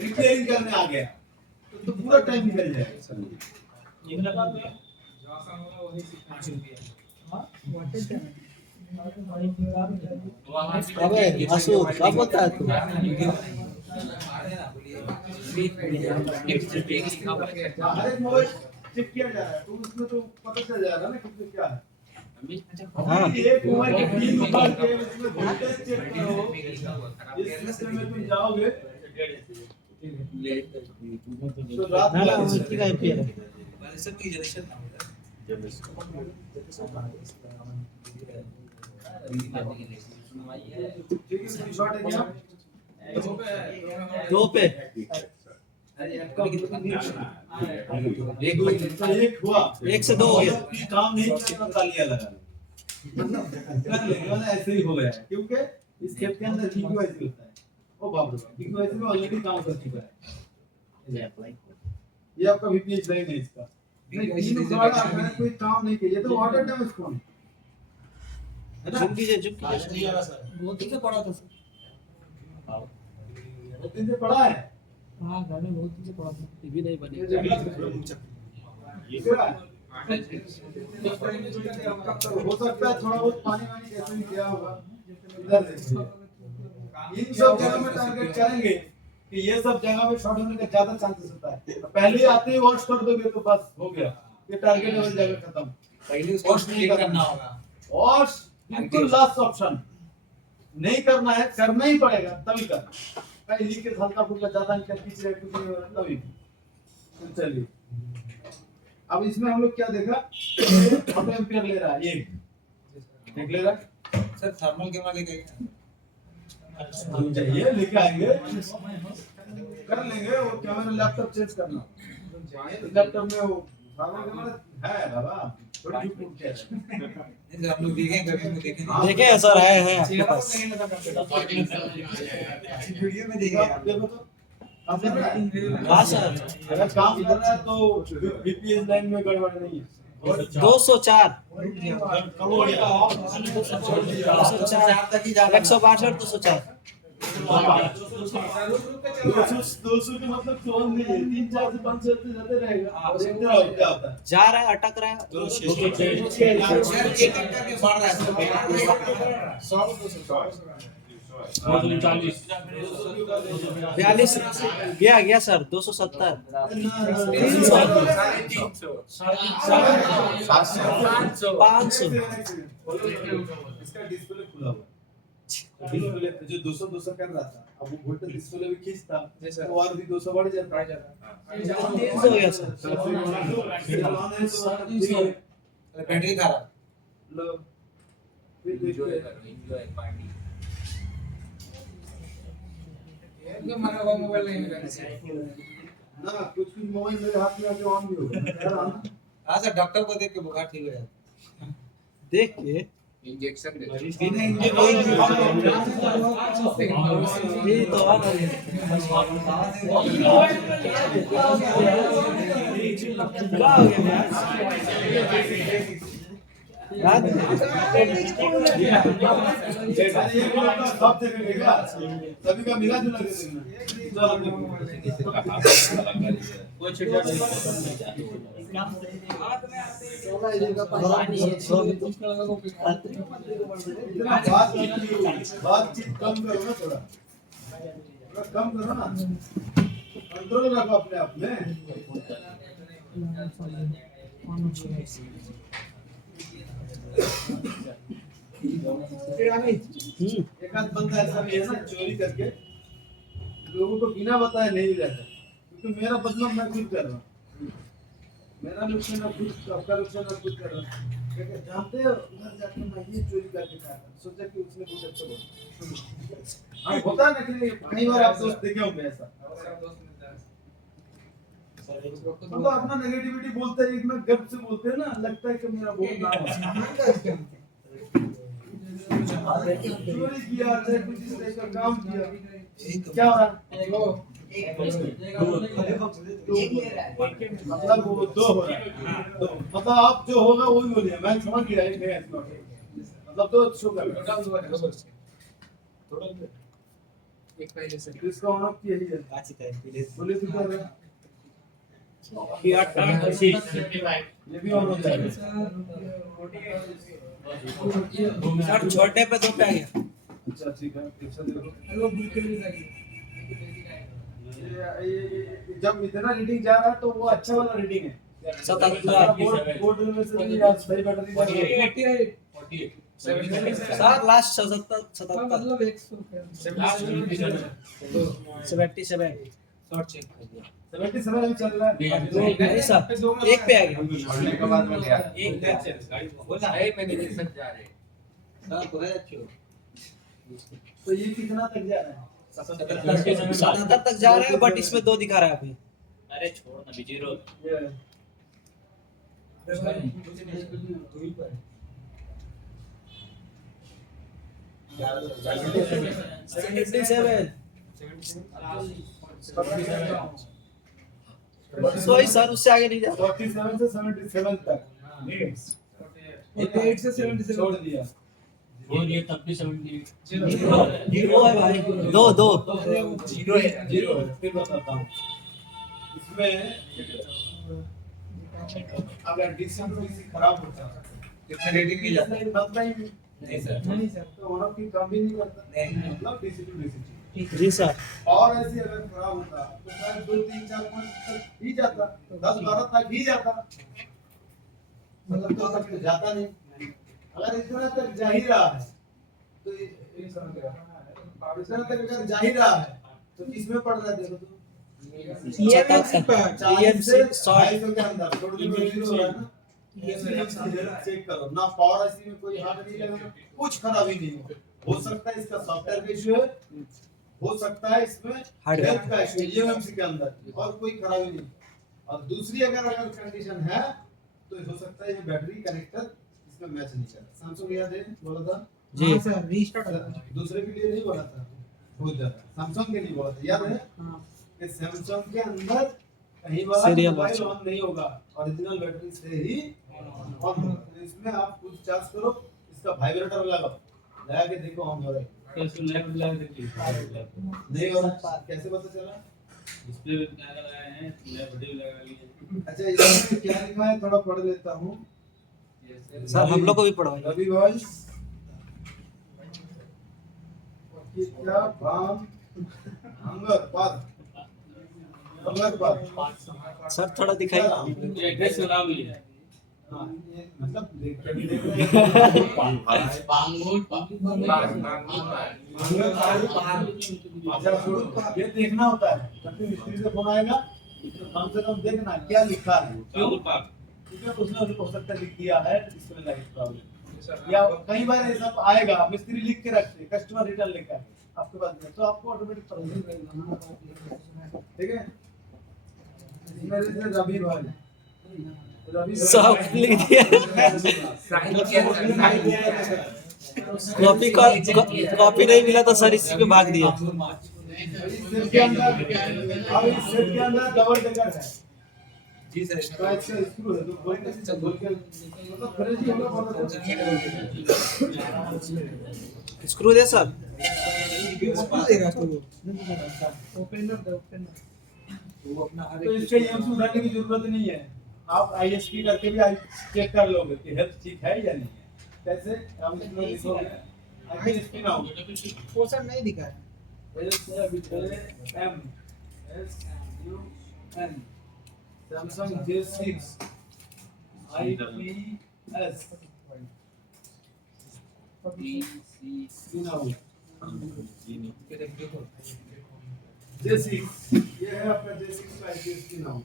रिपेयरिंग करने आ गया तो पूरा टाइम निकल जाएगा ये लगा दिया अबे मासूद क्या बोलता है तू? हर एक मोबाइल चेक किया जा रहा है तो उसमें तो पता चल जाएगा ना किसमें क्या है हाँ एक मोबाइल के 3 नंबर के उसमें वोल्टेज चेक करो इस सिस्टम में तुम जाओगे तो रात ना ना उसी का एपीएल है। सब की जनरेशन ना होता ठीक है स्क्रीनशॉट है क्या 2 पे एक हुआ 1 से 2 हो गया। काम नहीं किया तालियां लगा मतलब कर लेंगे मतलब ऐसे ही हो गया है क्योंकि इस खेत के अंदर PQIC होता है ओ बाप रे PQIC में ऑलरेडी काम कर चुका है ये आपका VPH लाइन है इसका नहीं तीन उखाड़ा मैंने कोई काम नहीं किया ये तो वाटर डैमेज कौन है ना झुक कीजिए बहुत ही पड़ा था सर। वो दिन से पड़ा है हाँ घर में बहुत दिन से पड़ा था। टीवी नहीं बनी। ये हो सकता है थोड़ा बहुत पानी वानी कैसे भी गया होगा इधर देखिए इन सब जगह में टारगेट करेंगे कि ये सब जगह में शॉर्ट होने का ज्यादा चांसेस होता है पहले आते ही वॉश कर दोगे तो बस हो गया ये टारगेट वाली जगह खत्म पहले उसको क्लीन करना होगा वॉश बिल्कुल लास्ट ऑप्शन नहीं करना है करना ही पड़ेगा तभी करना कहीं लीकेज हल्का फुल्का ज्यादा निकल कुछ नहीं हो रहा तभी तो चलिए अब इसमें हम लोग क्या देखा ऑटो एम्पियर ले रहा है ये देख ले रहा है सर थर्मल कैमरा लेके हम चाहिए लेके आएंगे कर लेंगे वो कैमरा लैपटॉप चेंज करना लैपटॉप में वो थर्मल कैमरा है बाबा थोड़ी झूठ मूठ कह रहे नहीं हम लोग देखेंगे कभी उसको देखेंगे देखे सर है आपके पास। वीडियो में देखेंगे हैं देखो तो आप देख रहे हैं हाँ सर अगर काम कर रहा है तो VPH लाइन में गड़बड़ नहीं है 204 चार तक ही जा 162 204 200 के मतलब कौन नहीं है 3-4 से 5 से जाते रहेगा देखते रहो क्या होता है जा रहा है अटक रहा है। सर एक एक करके बढ़ रहा है 240 42 गया सर 270 500 इसका डिस्प्ले खुला हुआ डिस्प्ले जो 200 कर रहा था अब वो वोल्टेज डिस्प्ले भी खींचता तो और भी 200 बढ़ जाता 300 हो गया सर। बैटरी खराब लो फिर देखो ये हमारा वो मोबाइल नहीं मिला। ना कुछ मोबाइल मेरे हाथ में आके ऑन भी होगा यार आना हाँ सर डॉक्टर को देख के बुखार ठीक हो जाता देख के इंजेक्शन दे बिना ये तो आ गया। क्या हो गया रात में सब देखेगा सभी का मिला जुला के देखना कोई छिटा इतना बातचीत कम करो ना थोड़ा कम करो ना कंट्रोल रखो अपने आप में एक आध बंदा ऐसा भी है ना चोरी करके लोगों को बिना बताए नहीं रहता क्योंकि मेरा बदनाम मैं खुद कर रहा हूँ मेरा नुकसान मैं खुद आपका नुकसान मैं खुद कर रहा हूँ क्योंकि जानते हो उधर जाके मैं ये चोरी करके खाया था सोचा कि उसने कुछ अच्छा बोला हाँ होता है ना कि कई बार आप दोस्त देखे होंगे ऐसा मतलब अपना नेगेटिविटी बोलते हैं इतना गर्व से बोलते हैं ना लगता है कि मेरा बहुत नाम है चोरी किया चाहे कुछ इस तरह का काम किया क्या हो रहा है एक दो। एक ले रहा है मतलब वो दो हो रहा है, दो मतलब आप जो होगा वही बोलिए, मैं समझ गया एक है मतलब दो शो कर रहा है। थोड़ा एक पहले से तो इसका ऑन ऑफ किया ही है, काची का है बोले तो कर रहे हैं, ये भी ऑन हो जाएगा। सर छोटे पे 2 पे आ गया अच्छा ठीक है, ठीक से देखो हेलो बिल्कुल भी नहीं ये जब इतना रीडिंग जा रहा है तो वो अच्छा वाला रीडिंग है। 77 बोर्ड में से भी यार सही बैटरी जा रही है। 48 सर लास्ट 77 मतलब 100 77 शॉर्ट चेक कर दिया 77 अभी चल रहा है। नहीं सर एक पे आ गया पढ़ने के बाद में लिया एक बैच बोला है मैंने देख सक जा रहे सर को है अच्छो तो ये कितना तक जा रहा है? 77 तक जा रहा है बट इसमें 2 दिखा रहा है अभी अरे छोड़ ना भी जीरो ये सॉरी सर उससे आगे नहीं जा 47 से 77 तक 48 से 77 छोड़ दिया। और ये तब भी 70 जीरो है भाई 2 जीरो है। फिर बताता हूँ इसमें अगर डीसी खराब होता है कितने रेटिंग की जाता है? बनता ही नहीं। नहीं सर नहीं सर तो ऑन ऑफ की कम भी नहीं करता, नहीं। मतलब डीसी टू डीसी। जी सर और ऐसी अगर खराब होता तो शायद 2 3 4 5 तक ही जाता, 10 12 तक ही जाता, मतलब तो तक तो जाता नहीं। अगर इतना तक जा ही रहा है तो इतना तक अगर जा ही रहा है तो किसमें पड़ रहा है देखो तो EMC पर 40 से EMC 250 के अंदर थोड़ी देर जीरो हो रहा है ना, चेक करो ना, पावर ऐसी में कोई हाथ नहीं लगा, कुछ खराबी नहीं हो सकता है इसका सॉफ्टवेयर का इशू है, हो सकता है इसमें हार्डवेयर हेल्थ का इशू है ईएमसी के अंदर, और कोई खराबी नहीं। और दूसरी अगर कंडीशन है तो हो सकता है ये बैटरी कनेक्टर इसमें मैच नहीं कर रहा। सैमसंग याद है बोला था जी हाँ सर रीस्टार्ट दूसरे के लिए नहीं बोला था, हो जाता सैमसंग के लिए बोला था, याद है हां कि सैमसंग के अंदर कहीं बार Serial मोबाइल अच्छा। ऑन नहीं होगा, ओरिजिनल बैटरी से ही ऑन होगा। तो इसमें आप कुछ चार्ज करो, इसका वाइब्रेटर लगाओ, लगा के देखो ऑन हो रहा है तो इसको लेफ्ट लगा देती नहीं हो रहा, कैसे पता चला? डिस्प्ले पे क्या लगाए हैं लेफ्ट भी लगा लिए अच्छा इसमें क्या लिखा है थोड़ा पढ़ लेता हूँ। सर हम लोग को भी पढ़वाइए रवि भाई कि क्या बाम हंगर पर सर थोड़ा दिखाइए एड्रेस का नाम ही है हाँ, ये मतलब देख रहे हैं पांगोट अच्छा सुनो, ये देखना होता है जब भी मिस्त्री से फोन आएगा तो कम से कम देखना क्या लिखा है, क्यों पाक क्योंकि उसने हो सकता है लिख दिया है इसमें लाइट प्रॉब्लम, या कई बार ऐसा आएगा मिस्त्री लिख के रखते कस्टमर रिटर्न लिखा है आपके पास में, तो आपको ऑटोमेटिक पता चल जाएगा। ठीक है मेरे से रवि भाई सब लिख दिया कॉपी नहीं मिला तो सर इसी पे भाग दिया सेट के अंदर अब इस सेट के अंदर डबल डेकर है जी सर तो इसका स्क्रू है तो खोल के मतलब फ्रेश ही होगा बहुत अच्छा। स्क्रू दे सर देगा तो ओपनर दे ओपनर वो अपना हर तो इसके ईएमसी उठाने की जरूरत नहीं है, आप आईएसपी करके भी चेक कर लोगे कि हेल्थ ठीक है या नहीं है। कैसे हम इसमें लिखोगे आईएसपी ना हो पोर्शन नहीं दिखा है M S U N Samsung J6 IPS J6 ये है आपका J6 का IPS की नाम।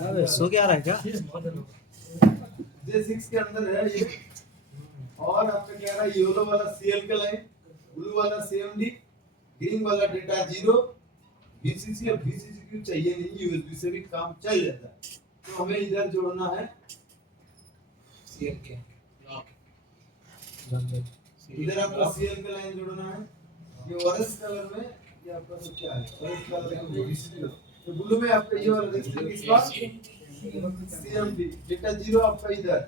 अबे सो क्या रहा है क्या J6 के अंदर है ये, और आपका क्या रहा है येलो वाला CL का लाइन, ब्लू वाला CMD, ग्रीन वाला डेटा 0, VCC और VCC चाहिए नहीं, USB से भी काम चल जाता है। तो हमें इधर जोड़ना है CLK इधर आपको CL का लाइन जोड़ना है। ये ऑरेंज कलर में ये आपका तो क्या है, ऑरेंज कलर में VCC, तो ब्लू में आपका ये वाला देखिए इस बार CMD डेटा 0 आपका इधर,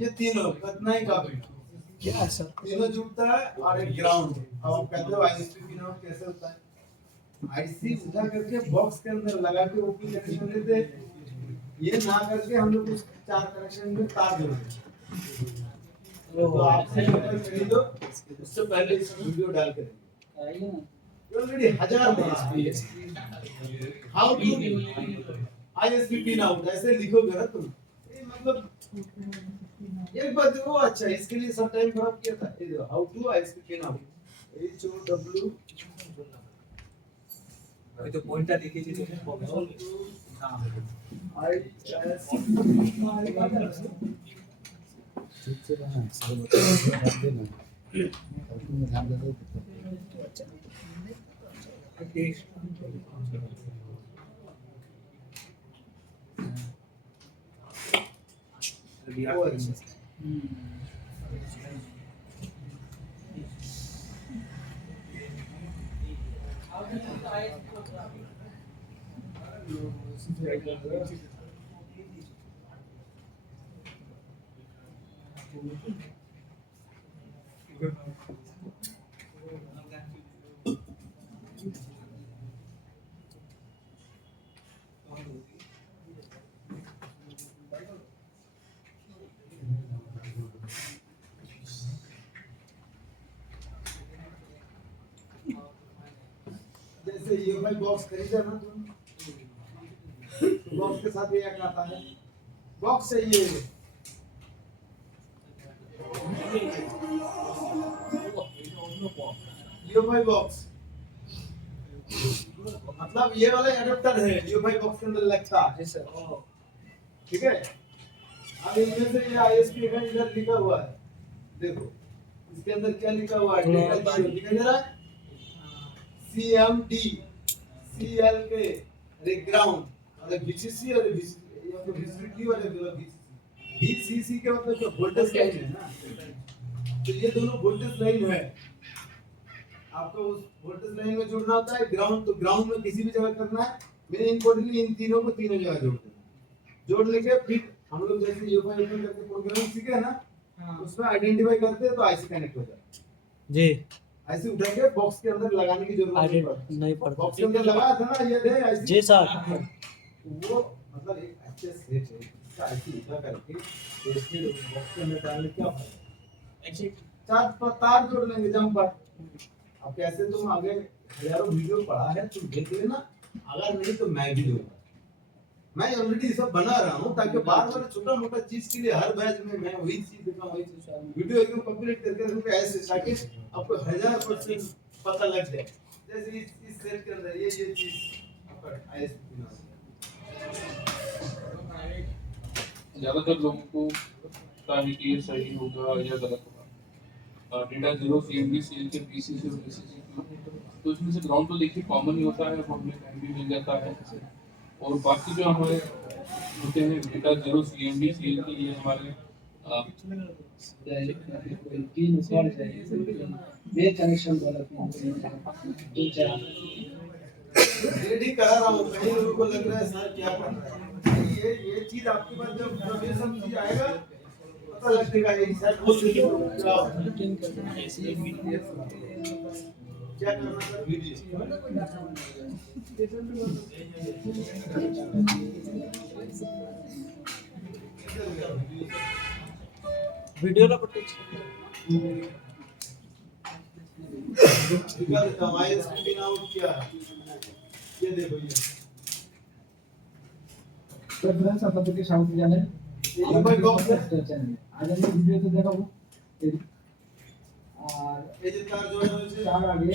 ये तीनों कितना ही काफी क्या है सर? तीनों जुड़ता है और एक ग्राउंड। अब आप कहते हो आईएसपी पिन आउट कैसे होता है, आईसी उठा करके बॉक्स के अंदर लगा के ओपी कनेक्शन देते हैं, ये ना करके हम लोग उस 4 कनेक्शन में तार जोड़ते हैं। तो आपसे अगर खरीदो उससे पहले इस वीडियो डाल के already 1000 how to ISP pin out ऐसे लिखोगे ना तुम, ये मतलब एक बात देखो, अच्छा इसके लिए सब टाइम खराब किया था। ये देखो how to ISP pin out, HOW अभी तो पॉइंटर लिखी थी हाँ जैसे ये भाई बॉक्स खरीदा ना तुम, तो बॉक्स के साथ ये क्या आता है, बॉक्स चाहिए ये भाई बॉक्स, मतलब ये वाला एडाप्टर है ये भाई बॉक्स के अंदर लगता है सर, ठीक है। अब इनमें से ये आईएसपी का इधर लिखा हुआ है, देखो इसके अंदर क्या लिखा हुआ है, डेटा 0 दिखाई दे रहा है, CMD CLK अरे ग्राउंड अरे VCC और VCC वाले VCC का मतलब जो वोल्टेज लाइन है ना, तो ये दोनों वोल्टेज लाइन है, आपको उस वोल्टेज लाइन में जोड़ना होता है। ग्राउंड तो ग्राउंड में किसी भी जगह करना है, मैंने इम्पोर्टेंटली इन तीनों को तीनों जगह जोड़ देना, जोड़ लेके फिर हम लोग जैसे यूएफआई करके प्रोग्राम सीखे हैं ना, उसमें आइडेंटिफाई करते हैं तो आईसी कनेक्ट हो जाता है जी। ऐसे उठा के बॉक्स के अंदर लगाने की जरूरत नहीं पड़ता। बॉक्स के अंदर लगाया था ना, ये थे ऐसे जी सर। वो मतलब एक अच्छे सेट है, इसका ऐसे उठा करके इसके बॉक्स के अंदर डालने क्या फायदा, ऐसे चार पर तार जोड़ लेंगे जंपर। अब कैसे तुम आगे हजारों वीडियो पढ़ा है, तुम देख लेना, अगर नहीं तो मैं भी दूंगा। मैं ऑलरेडी सब बना रहा हूँ ताकि बार बार छोटा मोटा चीज के लिए हर बैच में मैं वही चीज दिखाऊं, वही चीज वीडियो एकदम कंप्लीट करके रखूंगा ऐसे, ताकि आपको 1000% पता लग जाए। जैसे इस सेट के अंदर ये चीज आपका आईएसपी ज्यादातर लोगों को पता है कि ये सही होगा या गलत होगा। डेटा 0 CMD CLK VCC और VCC, तो इसमें से ग्राउंड तो देखिए कॉमन ही होता है, हमें टाइम भी मिल जाता है, और बाकी जो हमारे होते हैं डेटा 0 CMD CLK ये हमारे कनेक्शन रेडी करा रहा हूँ। कई लोगों को लग रहा है सर क्या पढ़ रहा है, ये चीज आपके पास जब प्रोफेशन चीज आएगा पता लगेगा, ये सेट हो क्या करना सर, वीडियो ला पट्टी दिखा देता हूँ आईएसपी पिन आउट क्या है, ये देखो तो फ्रेंड्स আপনাদেরকে স্বাগত জানাই। ये भाई बॉक्स है, আজ আমি ভিডিওতে দেখাবো আর ये जो तार जोड़ा है তার আগে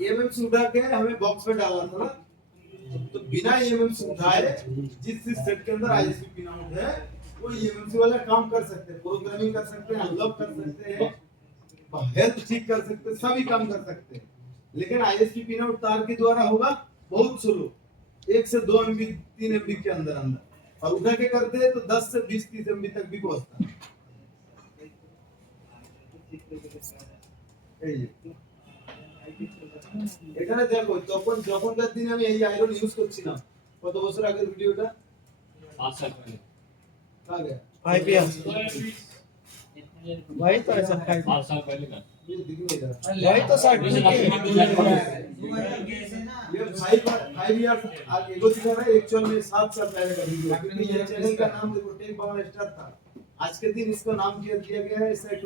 ईएमएमसी उठा के हमें बॉक्स में डालना था ना, तो बिना ईएमएमसी उठाए जिस सेट के अंदर आईएसपी पिन आउट है वो ईएमएमसी वाला काम कर सकते हैं, प्रोग्रामिंग कर सकते हैं, अनलॉक कर सकते हैं, हेल्थ ठीक कर सकते हैं, सभी काम कर सकते हैं। लेकिन आईएसपी पिन आउट तार के द्वारा होगा बहुत स्लो, 1 से 2 एमबी 3 एमबी के अंदर अंदर, और उठा के करते हैं तो 10 से 20-30 एमबी तक भी पहुंचता है। এই যে। এখানে দেখো যখনকার দিনে আমি এই আয়রন ইউজ করছিলাম, কত বছর আগের ভিডিওটা 5 साल पहले আগে 5 years वही तो ऐसा 5 5 साल पहले का ये दिख नहीं रहा वही तो सर ये 5 इयर्स आगे एगो दिखा रहा है, एक्चुअल में 7 साल पहले का वीडियो है। क्योंकि ये चैनल का नाम देखो टेक बांग्ला स्टार था, आज के दिन इसका नाम दिया गया है SI2।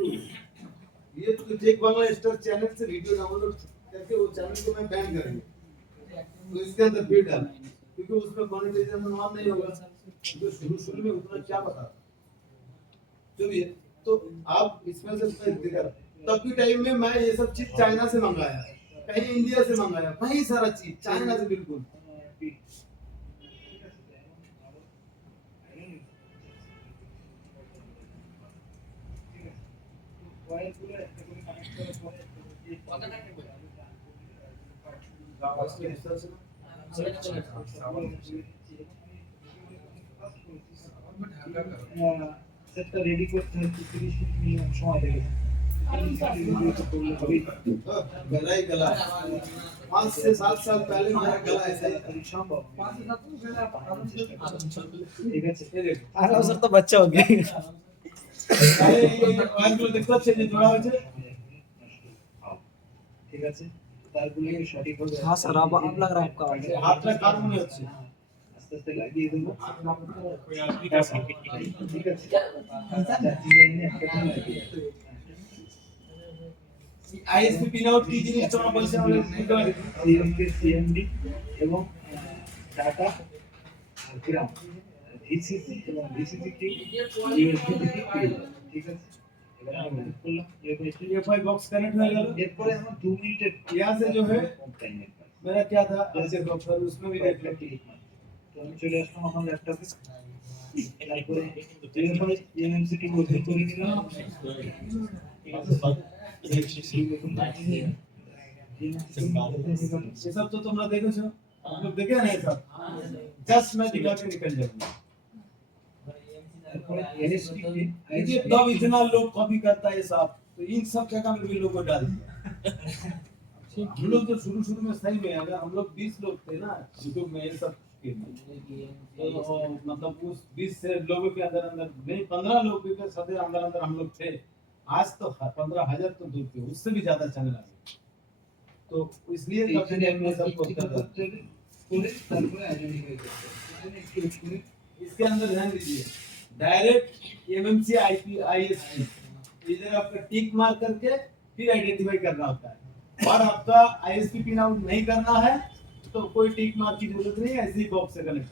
ये तो टेक बांग्ला स्टार चैनल से वीडियो डाउनलोड करके वो चैनल को मैं बैन करेंगे, तो इसके अंदर फीड डाल, क्योंकि उसमें मोनेटाइजेशन ऑन नहीं होगा। तो शुरू में उतना क्या बता जो भी है, तो आप इसमें से दिखा तब के टाइम में मैं ये सब चीज चाइना से मंगाया, कहीं इंडिया से मंगाया, कहीं सारा चीज चाइना से बिल्कुल। সেটটা রেডি করতে হলে 30 মিনিট সময় লাগে गला ही गला 5 से 7 साल पहले मेरा गला ऐसा ही था। সম্ভব 5 से 7 पहले आप आराम से ঠিক আছে আর অবসর তো বাচ্চা हो गए अरे ये ऑयल गुलो देखो अच्छे से जोड़ा হয়েছে ঠিক আছে তারপরে সঠিক হবে हां सर अब लग रहा है आपका হাতটা কার মনে হচ্ছে আস্তে আস্তে লাগিয়ে দেব कोई आदमी का ঠিক আছে আইএসপি পিন আউট কি জিনিস তোমরা বলছো আমাদের বুঝতে পারি সিএমডি এবং ডাটা গ্রাম ভিসিসি এবং ভিসিসি কি ইউএসবি থেকে ঠিক আছে এবার আমরা করলাম ये फाइल बॉक्स कनेक्ट हो गया। এরপরে আমরা 2 মিনিটের यहाँ से जो है টাইম मेरा क्या था ऐसे बॉक्स उसमें भी देख लो। তো আমি চলে আসলাম আমার ল্যাপটপে তারপরে এরপরে এমএমসিটি ওপেন করে নিলাম ये सब तो तुमरा देखो छो, आप लोग देखे ना ये सब, जस्ट मैं दिखा के निकल जाऊंगा। তারপরে এনএসপি ये तब इतना लोग कॉपी करता है सब, तो इन सब जगह में भी लोगों डाल दिया। हम लोग तो शुरू में सही में अगर हम लोग 20 लोग थे ना यूट्यूब में ये सब के लिए, तो मतलब उस 20 से लोगों के अंदर नहीं 15 लोग के साथ अंदर हम लोग थे। आज तो 15,000 तो दूर थे, उससे भी ज्यादा चैनल आ गए, तो इसलिए तब से हमने सब कुछ कर रहा है। করে তারপরে আইডেন্টিফাই করতে হবে इसके अंदर ध्यान दीजिए, डायरेक्ट एमएमसी आईपी आईएसपी इधर आपका टिक मार करके फिर आइडेंटिफाई करना होता है, और आपका आईएसपी पिन आउट नहीं करना है तो कोई टिक मार की जरूरत नहीं है, ऐसे ही बॉक्स से कनेक्ट